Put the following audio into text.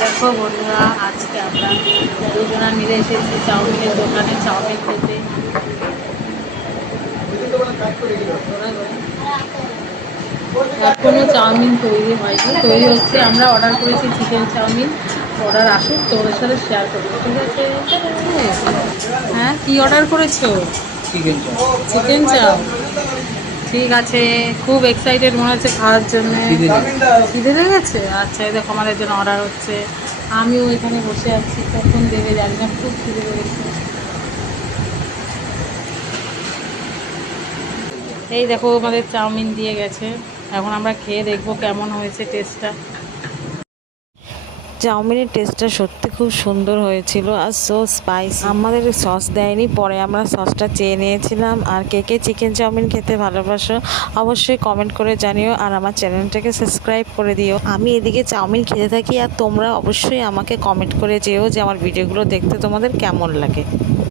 দেখো বন্ধুরা, আজকে আমরা দুজনা মিলে এসেছি চাউমিনের দোকানে চাউমিন খেতে। এখনো চাউমিন তৈরি হয়নি, তৈরি হচ্ছে। আমরা অর্ডার করেছি চিকেন চাউমিন। অর্ডার আসুক তোমাদের সাথে শেয়ার করবো, ঠিক আছে? হ্যাঁ, কি অর্ডার করেছো? চিকেন চাপ। Chicken chow. ঠিক আছে, খুব এক্সাইটেড মনে হচ্ছে খাওয়ার জন্য। খিদে লেগেছে? আচ্ছা, এই দেখো আমাদের জন্য অর্ডার হচ্ছে। আমিও এখানে বসে আছি, কখন দেবে জানি না, খুব খিদে লেগেছে। এই দেখো আমাদের চাউমিন দিয়ে গেছে, এখন আমরা খেয়ে দেখবো কেমন হয়েছে টেস্টটা। চাউমিনের টেস্টটা সত্যি খুব সুন্দর হয়েছিল আর সো স্পাইসি। আমাদের সস দেয়নি, পরে আমরা সসটা চেয়ে নিয়েছিলাম। আর কে কে চিকেন চাউমিন খেতে ভালোবাসো অবশ্যই কমেন্ট করে জানিও, আর আমার চ্যানেলটাকে সাবস্ক্রাইব করে দিও। আমি এদিকে চাউমিন খেতে থাকি আর তোমরা অবশ্যই আমাকে কমেন্ট করে যেও যে আমার ভিডিওগুলো দেখতে তোমাদের কেমন লাগে।